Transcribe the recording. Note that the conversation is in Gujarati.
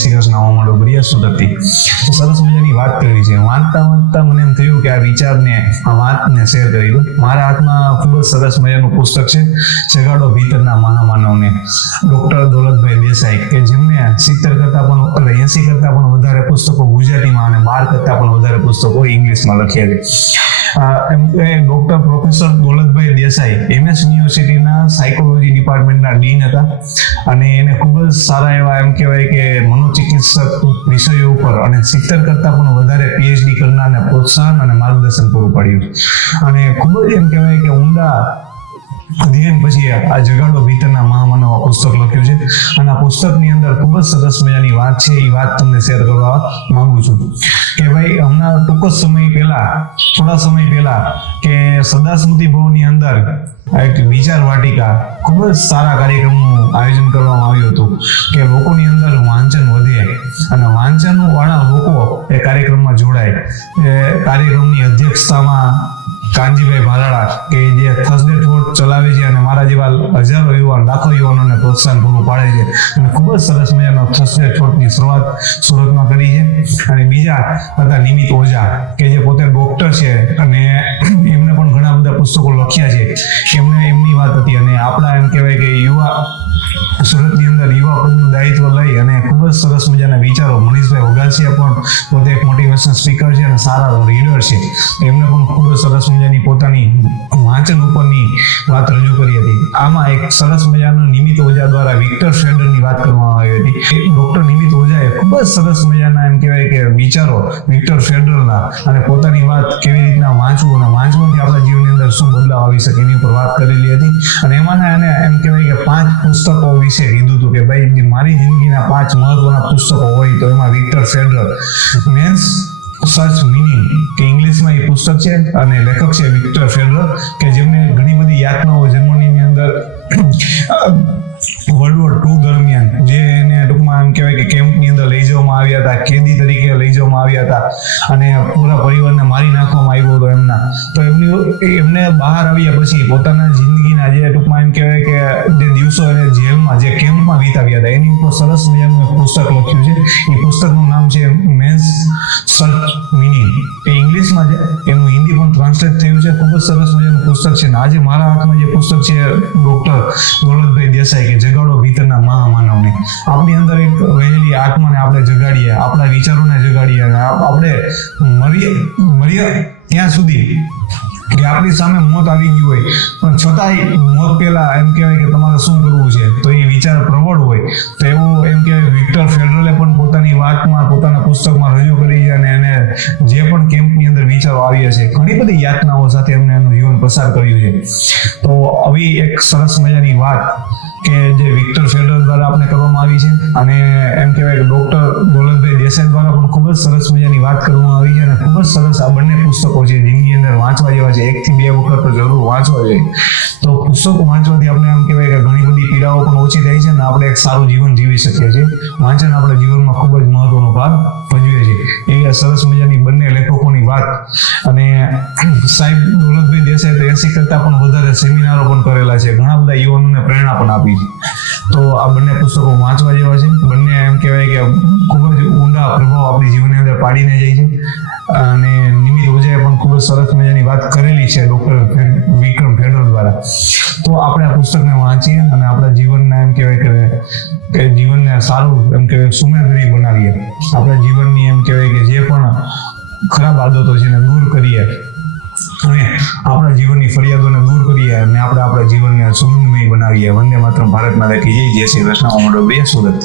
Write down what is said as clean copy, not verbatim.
શ્રી કૃષ્ણ. માંડો બરિયા સુરતથી. તો સરસ મજાની વાત કરવી છે. વાંચતા મને એમ થયું કે આ વિચારને આ વાતને શેર કરી દઉં. મારા હાથમાં ખૂબ જ સરસ મજાનું પુસ્તક છે, જગાડો ભીતરના મહામાનવને, ડોક્ટર દોલતભાઈ દેસાઈ, કે જેમને 70 કરતા પણ 80 કરતા પણ વધારે પુસ્તકો ગુજરાતીમાં અને 12 કરતા પણ વધારે પુસ્તકો ઇંગ્લિશમાં લખ્યા છે. ડોક્ટર પ્રોફેસર દોલતભાઈ દેસાઈ MS યુનિવર્સિટીના સાયકોલોજી ડિપાર્ટમેન્ટના ડીન હતા અને એને ખૂબ જ સારા એવા એમ કહેવાય કે મનોચિકિત્સક વિષયો ઉપર અને 70 કરતા પણ વધારે PhD કરનારને પ્રોત્સાહન અને માર્ગદર્શન પૂરું પાડ્યું છે. અને ખૂબ જ એમ કહેવાય કે ઊંડા અધ્યયન પછી આ જગાડો ભીતરના મહામાનવ પુસ્તક લખ્યું છે. અને આ પુસ્તકની અંદર ખૂબ જ સરસ મજાની વાત છે. એ વાત તમને શેર કરવા માંગુ છું કે ભાઈ હમણાં થોડા સમય પહેલા કે સદાસ્મૃતિ ભવનની અંદર એક વિચાર વાટિકા ખૂબ જ સારા કાર્યક્રમનું આયોજન કરવામાં આવ્યું હતું કે લોકોની અંદર વાંચન વધે અને વાંચન વાળા લોકો એ કાર્યક્રમમાં જોડાય. એ કાર્યક્રમની અધ્યક્ષતામાં કાનજીભાઈ ભાલાળા કે જે થર્સડે થોટ ચલાવે છે અને મારા જેવા હજારો યુવાન લાખો યુવાનોને પ્રોત્સાહન પૂરું પાડે છે અને ખૂબ જ સરસ મજાનો થર્સડે થોટની શરૂઆત સુરતમાં કરી છે. અને બીજા હતા નિમિત ઓઝા કે જે પોતે ડોક્ટર છે અને એમને પણ ઘણા બધા પુસ્તકો લખ્યા છે. એમની વાત હતી. અને આપણા એમ કહેવાય કે સુરતની અંદર યુવા પદનું દાયિત્વ લઈ અને ખૂબ જ સરસ મજાના વિચારો, મનીષભાઈ વઘાસિયા પણ પોતે એક મોટિવેશન સ્પીકર છે અને સારા રીડર છે. એમને પણ ખૂબ જ સરસ મજાની પોતાની વાંચન ઉપરની વાત રજૂ કરી હતી. આમાં એક સરસ મજાનું નિમિત ઓઝા દ્વારા વિક્ટર શેડરની વાત કરવામાં આવી હતી. ડોક્ટર નિમિત ઓઝાએ ખૂબ જ સરસ મજાના એમ કહેવાય કે વિચારો વિક્ટર શેડરના અને પોતાની વાત કેવી રીતના વાંચવું અને વાંચવાથી આપણા જીવનની અંદર શું બદલાવ આવી શકે એની ઉપર વાત કરેલી હતી. અને એમાંના એને એમ કહેવાય કે 5 પુસ્તકો વિશે કીધું હતું કે ભાઈ મારી જિંદગીના 5 મહત્વના પુસ્તકો હોય તો એમાં વિક્ટર શેડર મેન્સ સર્ચ મિનિંગ કે ઇંગ્લિશમાં એ પુસ્તક છે અને લેખક છે વિક્ટર શેડર કે જેમને ઘણી બધી યાતનાઓ જર્મનીની અંદર વર્લ્ડ વોર 2 દરમિયાન જે એને ટૂંકમાં એમ કહેવાય કે કેમ્પની અંદર લઈ જવામાં આવ્યા હતા, કેદી તરીકે લઈ જવામાં આવ્યા હતા અને પૂરા પરિવારને મારી નાખવામાં આવ્યો હતો એમના. તો એમને બહાર આવ્યા પછી પોતાના જિંદગીના જે ટૂંકમાં એમ કહેવાય કે જે દિવસો એને જેલમાં જે કેમ્પમાં વિતાવ્યા હતા એની ઉપર સરસ મજાનું એક પુસ્તક લખ્યું છે. એ પુસ્તકનું નામ છે મેન્સ સર્ચ મિનિંગ. એ ઇંગ્લિશમાં છે, એનું હિન્દી પણ ટ્રાન્સલેટ થયું છે. ખૂબ જ સરસ મજાનું પુસ્તક છે. અને આજે મારા હાથમાં જે પુસ્તક છે ડોક્ટર દોલતભાઈ દેસાઈ કે જગાડો ભીતરના મહામાનવને. આપણી અંદર એક વહેલી આત્માને આપણે જગાડીએ, આપણા વિચારોને જગાડીએ અને આપણે મરીએ ત્યાં સુધી કે આપણી સામે મોત આવી ગયું હોય પણ છતાંય મોત પહેલા એમ કહેવાય કે તમારે શું કરવું છે તો એ વિચાર પ્રબળ હોય તો એવું એમ કહેવાય વિક્ટર ફેડરલે પણ પોતાની વાતમાં પોતાના પુસ્તકમાં રજૂ કરી છે. અને એને જે પણ કેમ્પની અંદર વિચારો આવ્યા છે ઘણી બધી યાતનાઓ સાથે એમને એનું જીવન પસાર કર્યું છે. તો આવી એક સરસ મજાની વાત કે જે વિક્ટર ફેડર દ્વારા આપણે કરવામાં આવી છે અને એમ કહેવાય કે ડોક્ટર દોલતભાઈ દેસાઈ દ્વારા પણ ખૂબ જ સરસ મજાની વાત કરવામાં આવી છે. અને ખૂબ જ સરસ આ બંને પુસ્તકો છે જિંદગી અંદર વાંચવા જેવા છે. 1 થી 2 વખત તો જરૂર વાંચવા જોઈએ. તો પુસ્તકો વાંચવાથી આપણે એમ કહેવાય કે ઘણી બધી પીડાઓ પણ ઓછી થાય છે અને આપણે એક સારું જીવન જીવી શકીએ છીએ. વાંચન આપણા જીવનમાં ખૂબ જ મહત્વનો ભાગ ભજવે છે. એવી સરસ મજાની બંને લેખકોની વાત. અને સાહેબ દોલતભાઈ દેસાઈ તો 80 કરતા પણ વધારે સેમિનારો પણ કરેલા છે, ઘણા બધા યુવાનોને પ્રેરણા પણ આપી છે. તો આ બંને પુસ્તકો વાંચવા જેવા છે. બંને એમ કહેવાય કે ખૂબ જ ઊંડા પ્રભાવ આપણી જીવનની અંદર પાડીને જાય છે. અને નિમિત ઓઝાએ પણ ખૂબ જ સરસ મજાની વાત કરેલી છે ડોક્ટર વિક્રમ ફેડર દ્વારા. તો આપણે આ પુસ્તકને વાંચીએ અને આપણા જીવનને એમ કહેવાય કે જીવનને સારું એમ કહેવાય સુમેળભર્યું બનાવીએ. આપણા જીવનની એમ કહેવાય કે જે પણ ખરાબ આદતો છે એને દૂર કરીએ અને આપણા જીવનની ફરિયાદોને દૂર કરીએ અને આપણે આપણા જીવનને સુગંધમય બનાવીએ. વંદે માતરમ. ભારત માતા કી જય. જય શ્રી કૃષ્ણ. માંડો બરિયા સુરત.